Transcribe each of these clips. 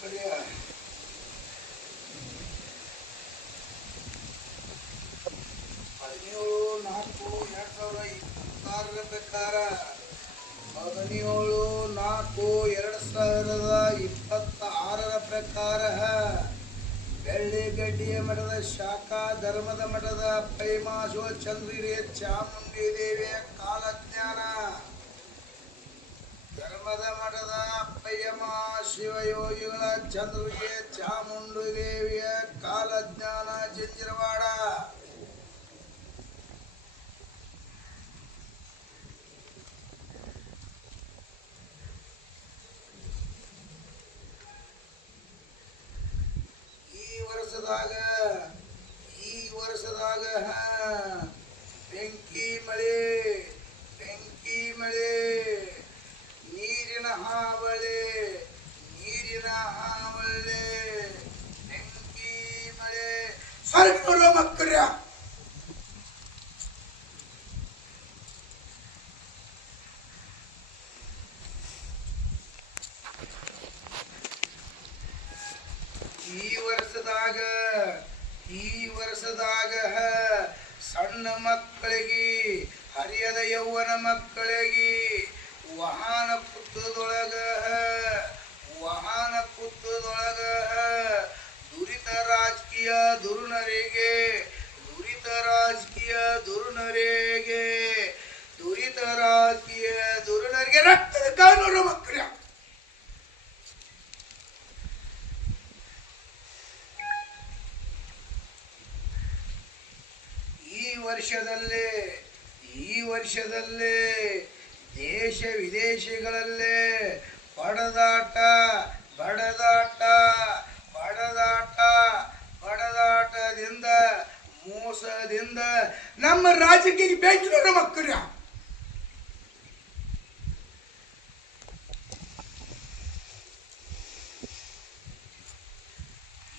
17/4/2026 ಪ್ರಕಾರ 17/4/2026 ಪ್ರಕಾರ ಬೆಳ್ಳಿಗಡ್ಡಿಯ ಮಠದ ಶಾಖಾ ಧರ್ಮದ ಮಠದ ಪೈಮಾಶೋ ಚಂದ್ರಿರೆ ಚಾಮುಂಡಿ ದೇವಿಯ ಕಾಲಜ್ಞಾನ, ಧರ್ಮದ ಮಠದ ಪಯ್ಯಮ ಶಿವಯೋಗಿಗಳ ಚಂದ್ರಿಗೆ ಚಾಮುಂಡಿ ದೇವಿಯ ಕಾಲಜ್ಞಾನ ಜಂಜಿರವಾಡ. ಈ ವರ್ಷದಾಗ ಬೆಂಕಿ ಮಳೆ, ನೀರಿನ ಹಾವಳಿ, ಬೆಂಕಿ ಮಳೆ. ಸ್ವಲ್ಪ ಮಕ್ಕಳ ಈ ವರ್ಷದಾಗ ಸಣ್ಣ ಮಕ್ಕಳಿಗೆ, ಹರಿಯದ ಯೌವನ ಮಕ್ಕಳಿಗೆ ವಾಹನ ಪುತ್ತದೊಳಗ ದುರಿತ ರಾಜಕೀಯ ದುರುನರಿಗೆ ರಕ್ತದ ಕಾನೂನು ಮಕ್ಕಳ. ಈ ವರ್ಷದಲ್ಲಿ ದೇಶ ವಿದೇಶಗಳಲ್ಲಿ ಬಡದಾಟದಿಂದ ಮೋಸದಿಂದ ನಮ್ಮ ರಾಜ್ಯಕ್ಕೆ ಬೆಂಕಿ ನೋಡ್ರ ಮಕ್ಕಳ.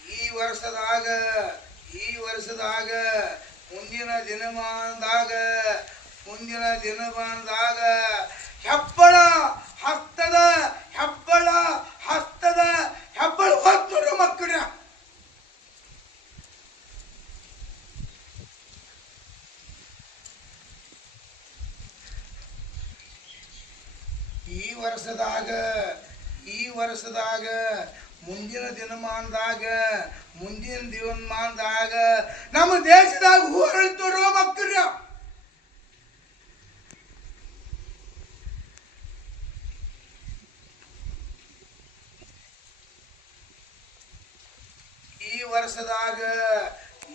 ಈ ವರ್ಷದಾಗ ಮುಂದಿನ ದಿನಮಾನದಾಗ ಹೆಬ್ಬಳ ಹಸ್ತದ ಹೊತ್ತು ಮಕ್ಕಳ. ಈ ವರ್ಷದಾಗ ಮುಂದಿನ ದಿನಮಾನದಾಗ ನಮ್ಮ ದೇಶದಾಗ ಹೋರಾಡ್ತಾರೋ ಮಕ್ಕಳ.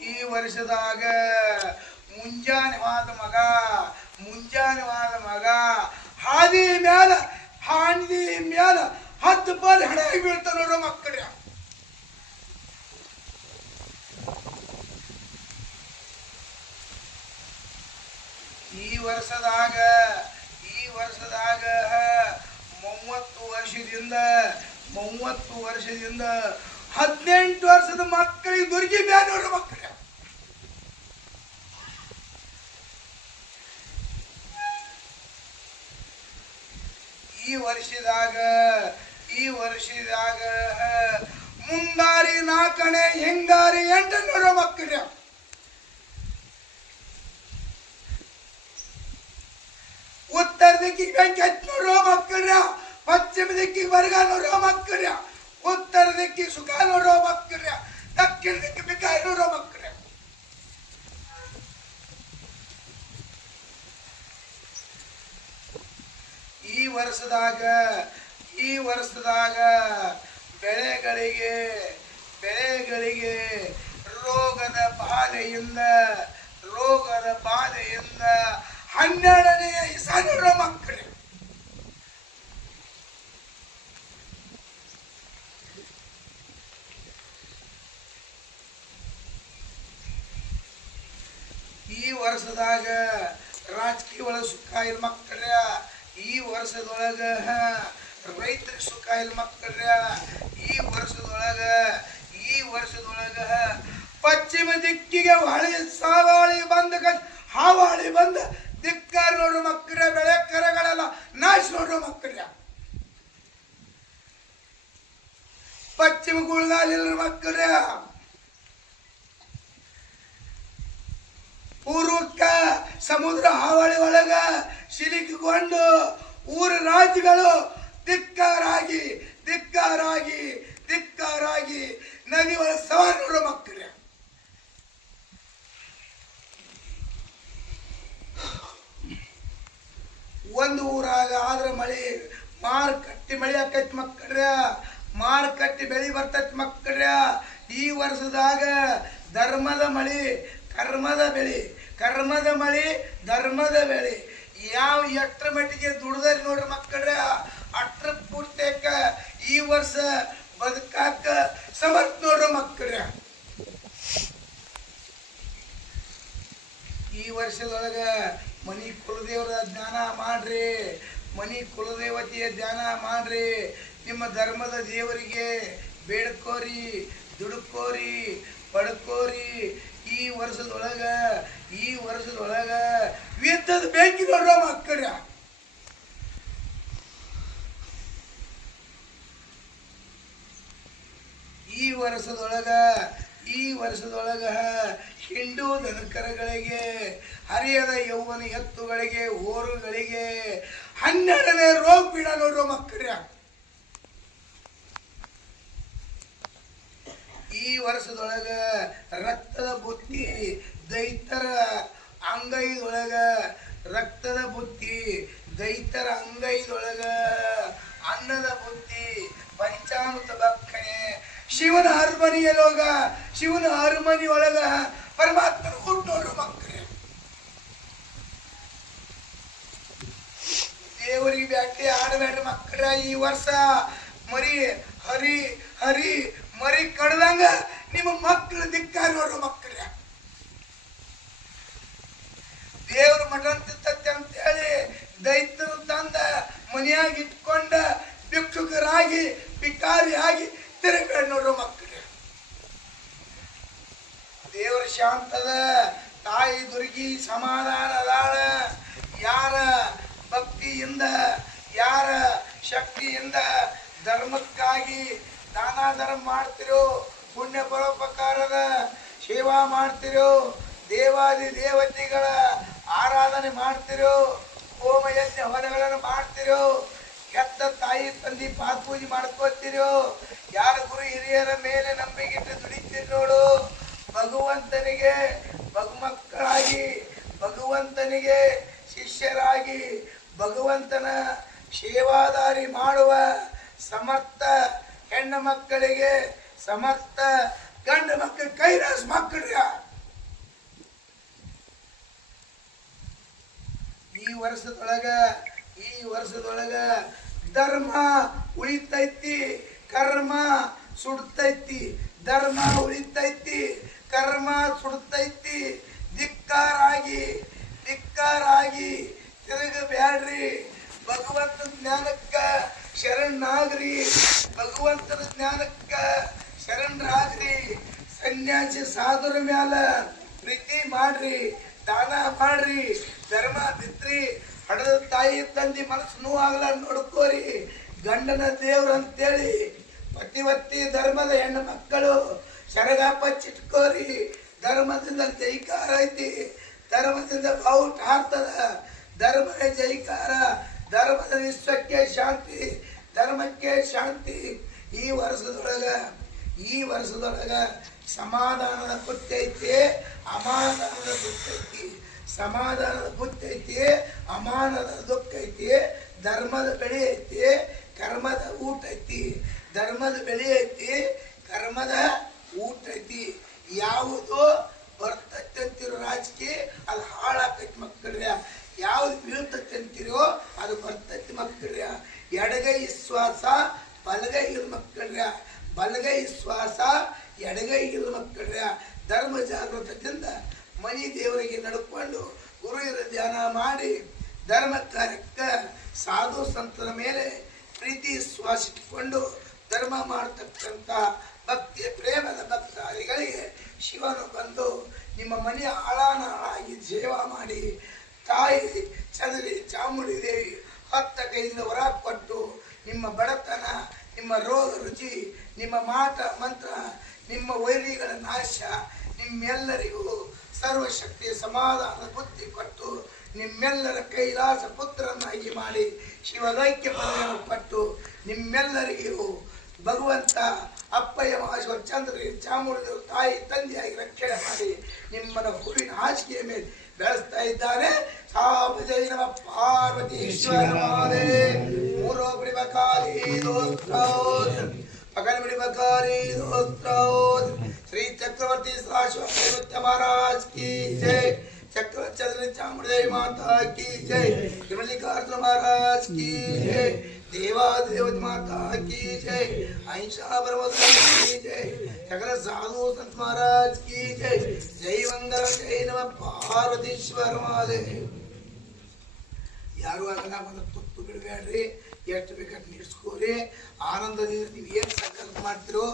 ಈ ವರ್ಷದಾಗ ಮುಂಜಾನೆ ವಾದ ಮಗ ಹಾದಿ ಮ್ಯಾಲ 10 ಬಾರಿ ಹಣೆಯಾಗಿ ಬೀಳ್ತಾರ ನೋಡೋ ಮಕ್ಕಳ. ಈ ವರ್ಷದಾಗ 30 ವರ್ಷದಿಂದ 18 ವರ್ಷದ ಮಕ್ಕಳಿಗೆ ದುರ್ಗಿ ಬ್ಯಾನ್ ನೋಡ್ರ ಮಕ್ಕಳ. ಈ ವರ್ಷದಾಗ ಮುಂಗಾರಿ 4 ಹಿಂಗಾರಿ 8 ನೋಡ್ರ ಮಕ್ಕಳ. ಉತ್ತರ ದಿಕ್ಕಿಗೆ ಬೆಂಕಿ ಹಚ್ಚಿ ನೋಡ್ರ ಮಕ್ಕಳ, ಪಶ್ಚಿಮ ದಿಕ್ಕಿಗೆ ಬರಗ ನೋಡ್ರ ಮಕ್ಕಳ, ಉತ್ತರ ದಿಕ್ಕಿಗೆ ಸುಖ ನೋಡ್ರ ಮಕ್ಕಳ, ದಕ್ಷಿಣ ದಿಕ್ಕಿಗೆ ಬಿಕಾಯಿ ನೋಡ್ರ ಮಕ್ಕಳ. ಈ ವರ್ಷದಾಗ ಬೆಳೆಗಳಿಗೆ ರೋಗದ ಬಾಧೆಯಿಂದ 12ನೇ ಇಸಾನೂರ ಮಕ್ಕಳು. ಈ ವರ್ಷದಾಗ ರಾಜಕೀಯ ಒಳಗೆ ಸುಖ ಇಲ್ಲ ಮಕ್ಕಳ. ಈ ವರ್ಷದೊಳಗ ರೈತರಿಗೆ ಸುಖ ಇಲ್ಲ ಮಕ್ಕಳ. ಈ ವರ್ಷದೊಳಗ ಪಶ್ಚಿಮ ದಿಕ್ಕಿಗೆ ಹಾವಾಳಿ ಬಂದ ದಿಕ್ಕಾರ ನೋಡ್ರು ಮಕ್ಕಳ. ಬೆಳೆ ಕರೆಗಳೆಲ್ಲ ನಾಶ ನೋಡ್ರು ಮಕ್ಕಳ. ಪಶ್ಚಿಮ ಗುಳಗಾಲಿಲ್ಲ ಮಕ್ಕಳ್ರ. ಪೂರ್ವಕ್ಕ ಸಮುದ್ರ ಹಾವಳಿ ಒಳಗ ಸಿಲುಕಿಕೊಂಡು ಊರ ರಾಜ್ಯಗಳು ಧಿಕ್ಕಾರಾಗಿ ಧಿಕ್ಕಾರಾಗಿ ಧಿಕ್ಕಾರಾಗಿ ನದಿ ಒಳಗೆ ಸವಾರಿ ನೋಡೋ ಮಕ್ಕಳ. ಒಂದು ಊರಾಗ ಆದ್ರ ಮಳಿ ಮಾರುಕಟ್ಟೆ ಮಳಿ ಆಕೈತಿ ಮಕ್ಕಳ್ರ. ಮಾರುಕಟ್ಟೆ ಬೆಳಿ ಬರ್ತೈತಿ ಮಕ್ಕಳ್ರ. ಈ ವರ್ಷದಾಗ ಧರ್ಮದ ಮಳಿ ಕರ್ಮದ ಬೆಳಿ, ಕರ್ಮದ ಮಳಿ ಧರ್ಮದ ಬೆಳಿ. ಯಾವ ಎಷ್ಟರ ಮಟ್ಟಿಗೆ ದುಡ್ದರಿ ನೋಡ್ರಿ ಮಕ್ಕಳ್ರ, ಅಷ್ಟ್ರ ಪೂರ್ತೇಕ ಈ ವರ್ಷ ಬದುಕಾಕ ಸಮರ್ಥ ನೋಡ್ರಿ ಮಕ್ಕಳ್ರ. ಈ ವರ್ಷದೊಳಗ ಮನಿ ಕುಲದೇವರ ಧ್ಯಾನ ಮಾಡ್ರಿ, ಮನಿ ಕುಲದೇವತೆಯ ಧ್ಯಾನ ಮಾಡ್ರಿ. ನಿಮ್ಮ ಧರ್ಮದ ದೇವರಿಗೆ ಬೇಡ್ಕೋರಿ, ದುಡ್ಕೋರಿ, ಪಡ್ಕೋರಿ. ಈ ವರ್ಷದೊಳಗ ವಿದ್ಯುತ್ ಬೆಂಕಿ ನೋಡ್ರೋ ಮಕ್ಕಳ. ಈ ವರ್ಷದೊಳಗ ಹಿಂಡು ದನಕರಗಳಿಗೆ, ಹರಿಯದ ಯೌವನ ಎತ್ತುಗಳಿಗೆ, ಓರುಗಳಿಗೆ 12ನೇ ರೋಗ ಪೀಡ ನೋಡ್ರೋ ಮಕ್ಕಳ. ಈ ವರ್ಷದೊಳಗ ರಕ್ತದ ಬುತ್ತಿ ದೈತರ ಅಂಗೈದೊಳಗ, ರಕ್ತದ ಬುತ್ತಿ ದೈತರ ಅಂಗೈದೊಳಗ, ಅನ್ನದ ಬುತ್ತಿ, ಪಂಚಾಮೃತ ಭಕ್ಷಣೆ, ಶಿವನ ಅರಮನೆಯೊಳಗ, ಶಿವನ ಅರಮನೆ ಒಳಗ ಪರಮಾತ್ಮನ ಹುಟ್ಟೋರು ಮಕ್ಕಳೇ. ದೇವರಿಗೆ ಬ್ಯಾಟಿ ಆಡಬೇಡ್ರಿ ಮಕ್ಕಳ. ಈ ವರ್ಷ ಮರಿ ಹರಿ ಹರಿ ಮರಿ ಕಡ್ದಂಗ ನಿಮ್ಮ ಮಕ್ಕಳು ಧಿಕ್ಕಾರ ನೋಡ್ರು ಮಕ್ಕಳ. ದೇವ್ರ ಮಟನ್ ತಿತ್ತತ್ತೆ ಅಂತೇಳಿ ದೈತ್ಯರು ತಂದ ಮನೆಯಾಗಿ ಇಟ್ಕೊಂಡ ಭಿಕ್ಷುಕರಾಗಿ ಭಿಕಾರಿಯಾಗಿ ತಿರುಗಬೇಡ ನೋಡ್ರು ಮಕ್ಕಳ. ದೇವರ ಶಾಂತದ, ತಾಯಿ ದುರ್ಗಿ ಸಮಾಧಾನ ಅದಾಳ. ಯಾರ ಭಕ್ತಿಯಿಂದ, ಯಾರ ಶಕ್ತಿಯಿಂದ ಧರ್ಮಕ್ಕಾಗಿ ದಾನ ಧರ್ಮ ಮಾಡ್ತಿರೋ, ಪುಣ್ಯ ಪರೋಪಕಾರದ ಸೇವಾ ಮಾಡ್ತಿರೋ, ದೇವಾದಿ ದೇವತೆಗಳ ಆರಾಧನೆ ಮಾಡ್ತಿರೋ, ಹೋಮ ಯಜ್ಞ ಹೊರಗಳನ್ನು ಮಾಡ್ತಿರೋ, ಕೆತ್ತ ತಾಯಿ ತಂದಿ ಪಾತ್ಪೂಜೆ ಮಾಡ್ಕೋತಿರೋ, ಯಾರ ಗುರು ಹಿರಿಯರ ಮೇಲೆ ನಂಬಿಕೆ ಇಟ್ಟು ದುಡಿತೀರಿ ನೋಡು. ಭಗವಂತನಿಗೆ ಮಕ್ಕಳಾಗಿ, ಭಗವಂತನಿಗೆ ಶಿಷ್ಯರಾಗಿ, ಭಗವಂತನ ಸೇವಾದಾರಿ ಮಾಡುವ ಸಮರ್ಥ ಹೆಣ್ಣು ಮಕ್ಕಳಿಗೆ, ಸಮರ್ಥ ಗಂಡು ಮಕ್ಕಳ ಕೈಲಾಸ ಮಕ್ಕಳ. ಈ ವರ್ಷದೊಳಗ ಧರ್ಮ ಉಳಿತೈತಿ, ಕರ್ಮ ಸುಡ್ತೈತಿ. ಧರ್ಮ ಉಳಿತೈತಿ, ಕರ್ಮ ಸುಡ್ತೈತಿ. ಧಿಕ್ಕಾರಾಗಿ ತಿರುಗಬ್ಯಾಡ್ರಿ. ಭಗವಂತನ ಜ್ಞಾನಕ್ಕ ಶರಣಾಗ್ರಿ, ಭಗವಂತನ ಜ್ಞಾನಕ್ಕ ಶರಣರಾಗ್ರಿ. ಸನ್ಯಾಸಿ ಸಾಧುರ ಮ್ಯಾಲ ಪ್ರೀತಿ ಮಾಡ್ರಿ, ದಾನ ಮಾಡ್ರಿ, ಧರ್ಮ ಬಿತ್ರಿ. ಹಡದ ತಾಯಿ ತಂದಿ ಮನಸ್ಸು ನೋವಾಗಲ್ಲ ನೋಡ್ಕೋರಿ. ಗಂಡನ ದೇವ್ರು ಅಂತೇಳಿ ಪತಿವತ್ತಿ ಧರ್ಮದ ಹೆಣ್ಣು ಮಕ್ಕಳು ಸರಗಾಪ ಚಿಟ್ಕೋರಿ. ಧರ್ಮದಿಂದ ಜೈಕಾರ ಐತಿ, ಧರ್ಮದಿಂದ ಬಾವುಟ ಹಾರ್ತದ. ಧರ್ಮದ ಜೈಕಾರ, ಧರ್ಮದ ವಿಶ್ವಕ್ಕೆ ಶಾಂತಿ, ಧರ್ಮಕ್ಕೆ ಶಾಂತಿ. ಈ ವರ್ಷದೊಳಗ ಸಮಾಧಾನದ ಬುತ್ತಿ ಐತಿ, ಅಮಾಧಾನದ ದುಃಖ ಐತಿ. ಸಮಾಧಾನದ ಬುತ್ತಿ ಐತಿ, ಅಮಾನದ ದುಃಖ ಐತಿ. ಧರ್ಮದ ಬೆಳೆ ಐತಿ, ಕರ್ಮದ ಊಟ ಐತಿ. ಧರ್ಮದ ಬೆಳೆ ಐತಿ, ಕರ್ಮದ ಊಟ ಐತಿ. ಯಾವುದು ಬರ್ತೈತಿ ಅಂತಿರೋ ರಾಜಕೀಯ ಅದು ಹಾಳಾಕೈತಿ ಮಕ್ಕಳ್ರ. ಯಾವ್ದು ಬೀಳ್ತೈತಿ ಅಂತಿರೋ ಅದು ಬರ್ತೈತಿ ಮಕ್ಕಳ್ರ. ಎಡಗೈ ಶ್ವಾಸ ಬಲಗೈ ಇಲ್ಲ ಮಕ್ಕಳ್ರ, ಬಲಗೈ ಶ್ವಾಸ ಎಡಗೈ ಇಲ್ಲ ಮಕ್ಕಳ್ರ. ಧರ್ಮ ಜಾಗೃತದಿಂದ ಮನಿ ದೇವರಿಗೆ ನಡ್ಕೊಂಡು ಗುರು ಧ್ಯಾನ ಮಾಡಿ ಧರ್ಮ ಕಾರ್ಯಕ್ಕೆ ಸಾಧು ಸಂತರ ಮೇಲೆ ಪ್ರೀತಿ ವಿಶ್ವಾಸ ಇಟ್ಟುಕೊಂಡು ಧರ್ಮ ಮಾಡತಕ್ಕಂಥ ಭಕ್ತಿಯ ಪ್ರೇಮದ ಭಕ್ತಾದಿಗಳಿಗೆ ಶಿವನು ಬಂದು ನಿಮ್ಮ ಮನೆಯ ಹಾಳಾಗಿ ಸೇವಾ ಮಾಡಿ ತಾಯಿ ಚಂದ್ರಿ ಚಾಮುಂಡಿ ದೇವಿ 10 ಕೈಯಿಂದ ಹೊರ ಕೊಟ್ಟು ನಿಮ್ಮ ಬಡತನ, ನಿಮ್ಮ ರೋಗ ರುಚಿ, ನಿಮ್ಮ ಮಾಟ ಮಂತ್ರ, ನಿಮ್ಮ ವೈರಿಗಳ ನಾಶ, ನಿಮ್ಮೆಲ್ಲರಿಗೂ ಸರ್ವಶಕ್ತಿಯ ಸಮಾಧಾನ ಬುದ್ಧಿ ಕೊಟ್ಟು ನಿಮ್ಮೆಲ್ಲರ ಕೈಲಾಸ ಪುತ್ರನಾಗಿ ಮಾಡಿ ಶಿವದೈಕ್ಯ ಪದವಿಯನ್ನು ಕೊಟ್ಟು ನಿಮ್ಮೆಲ್ಲರಿಗೂ ಭಗವಂತ ಅಪ್ಪಯ್ಯ ಮಹೇಶ್ವರ ಚಂದ್ರ ಚಾಮುಂಡಿ ತಾಯಿ ತಂದೆಯಾಗಿ ರಕ್ಷಣೆ ಮಾಡಿ ನಿಮ್ಮನ್ನ ಹೂವಿನ ಹಾಸಿಗೆಯ ಮೇಲೆ ಬೆಳೆಸ್ತಾ ಇದ್ದಾರೆ. ಸಾಮಜೈ ನಮ ಪಾರ್ವತೀಶ್ವರ ಮೂರೋ ಬಿಡಿಬಕಾರಿ ದೋಸ್ತ್ರೌದ್ ಪಗಲ್ ಬಿಡಿಬಕಾರಿ ದೋಸ್ತ್ರೌದ್ ಶ್ರೀ ಚಕ್ರವರ್ತಿ ಶ್ರೀ महाराज की जय, चक्रचंद्र चामुंडेश्वरी माता की जय, मल्लिकार्जुन महाराज की जय, देवादेवती माता की जय, अहिंसा परमोत्तम की जय, सकल साधु संत महाराज की जय, जय मंगल जय नमः पार्वतीश्वर महादेव. ಯಾರು ಅದನ್ನ ಒಂದು ತುತ್ತು ಬಿಡಬೇಡ್ರಿ, ಎಷ್ಟು ಬೇಕಾದ್ರೆ ನಿಡ್ಸ್ಕೋರಿ. ಆನಂದದಿಂದ ನೀವು ಏನು ಸಂಕಲ್ಪ ಮಾಡ್ತಿರೋ,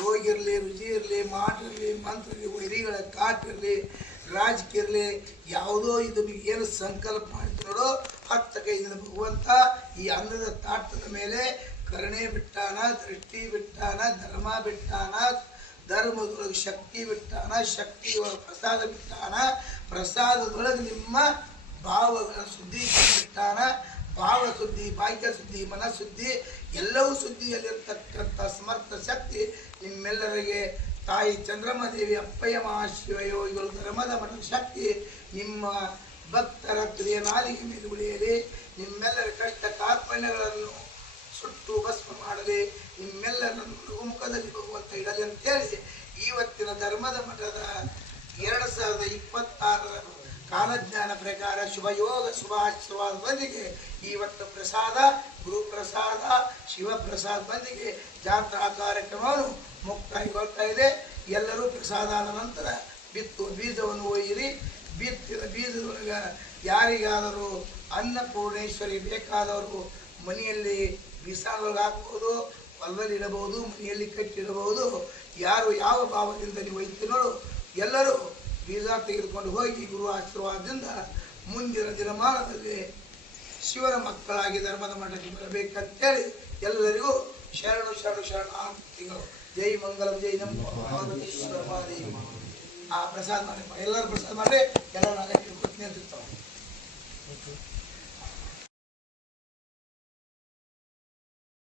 ರೋಗಿರಲಿ, ರುಚಿ ಇರಲಿ, ಮಾಟ ಇರಲಿ, ಮಂತ್ರ ಇರಲಿ, ವೈರಿಗಳ ಕಾಟ ಇರಲಿ, ರಾಜಕೀಯ ಇರಲಿ, ಯಾವುದೋ ಇದು ನೀವು ಏನು ಸಂಕಲ್ಪ ಮಾಡ್ತಿರೋಡೋ 10 ಕೈಯಿಂದ ಭಗವಂತ ಈ ಅನ್ನದ ತಾಟದ ಮೇಲೆ ಕರುಣೆ ಬಿಟ್ಟಾನ, ದೃಷ್ಟಿ ಬಿಟ್ಟಾನ, ಧರ್ಮ ಬಿಟ್ಟಾನ, ಧರ್ಮದೊಳಗೆ ಶಕ್ತಿ ಬಿಟ್ಟಾನ, ಶಕ್ತಿಯೊಳಗೆ ಪ್ರಸಾದ ಬಿಟ್ಟಾನ, ಪ್ರಸಾದದೊಳಗೆ ನಿಮ್ಮ ಭಾವಗಳ ಶುದ್ಧಿ ಬಿಟ್ಟಾನ. ಭಾವ ಶುದ್ಧಿ, ಭಾಗ್ಯ ಶುದ್ಧಿ, ಮನಃಶುದ್ಧಿ ಎಲ್ಲವೂ ಶುದ್ಧಿಯಲ್ಲಿರ್ತಕ್ಕಂಥ ಸಮರ್ಥ ಶಕ್ತಿ ನಿಮ್ಮೆಲ್ಲರಿಗೆ ತಾಯಿ ಚಂದ್ರಮದೇವಿ, ಅಪ್ಪಯ್ಯ ಮಹಾಶಿವಯೋಗಿಗಳು, ಧರ್ಮದ ಮನ ಶಕ್ತಿ ನಿಮ್ಮ ಭಕ್ತರ ಹೃದಯ ನಾಲಿಗೆ ಮೇಲೆ ಉಳಿಯಲಿ. ನಿಮ್ಮೆಲ್ಲರ ಕಷ್ಟ ಕಾರ್ಪಣ್ಯಗಳನ್ನು ಸುಟ್ಟು ಭಸ್ಮ ಮಾಡಲಿ. ನಿಮ್ಮೆಲ್ಲರನ್ನು ಮುಖದಲ್ಲಿ ಭಗವಂತ ಇಡಲಿ ಅಂತೇಳಿ ಇವತ್ತಿನ ಧರ್ಮದ ಮಠದ 2026 ಕಾಲಜ್ಞಾನ ಪ್ರಕಾರ ಶುಭಯೋಗ ಶುಭಾಶೀರ್ವಾದದೊಂದಿಗೆ ಇವತ್ತು ಪ್ರಸಾದ, ಗುರುಪ್ರಸಾದ, ಶಿವಪ್ರಸಾದದೊಂದಿಗೆ ಜಾತ್ರಾ ಕಾರ್ಯಕ್ರಮವನ್ನು ಮುಕ್ತಾಯಗೊಳ್ತಾ ಇದೆ. ಎಲ್ಲರೂ ಪ್ರಸಾದ ಆದ ನಂತರ ಬಿತ್ತುವ ಬೀಜವನ್ನು ಒಯ್ಯಿರಿ. ಬಿತ್ತಿದ ಬೀಜದೊಳಗೆ ಯಾರಿಗಾದರೂ ಅನ್ನಪೂರ್ಣೇಶ್ವರಿ ಬೇಕಾದವರು ಮನೆಯಲ್ಲಿ ಬಿಸಾಲೊಳಗೆ ಹಾಕ್ಬೋದು, ಹೊಲದಲ್ಲಿ ಇಡಬಹುದು, ಮನೆಯಲ್ಲಿ ಕಟ್ಟಿಡಬಹುದು. ಯಾರು ಯಾವ ಭಾವದಿಂದ ನೀವು ಒಯ್ತೀನೋ ಎಲ್ಲರೂ ಬೀಜ ತೆಗೆದುಕೊಂಡು ಹೋಗಿ ಗುರು ಆಶೀರ್ವಾದದಿಂದ ಮುಂದಿನ ದಿನಮಾನದಲ್ಲಿ ಶಿವನ ಮಕ್ಕಳಾಗಿ ಧರ್ಮದ ಮಠಕ್ಕೆ ಬರಬೇಕಂತೇಳಿ ಎಲ್ಲರಿಗೂ ಶರಣು ಶರಣು ಶರಣಾರ್ಥಿಗಳು. ಜೈ ಮಂಗಲಂ ಜೈ ನಮ್ಮ ಪಾರ್ವತೀಶ್ವರ ಮಹಾದೇವ. ಆ ಪ್ರಸಾದ ಮಾಡಿ, ಎಲ್ಲರೂ ಪ್ರಸಾದ ಮಾಡಿ, ಎಲ್ಲರೂ ಅಗತ್ಯ ನಿಂತಿರ್ತಾವೆ.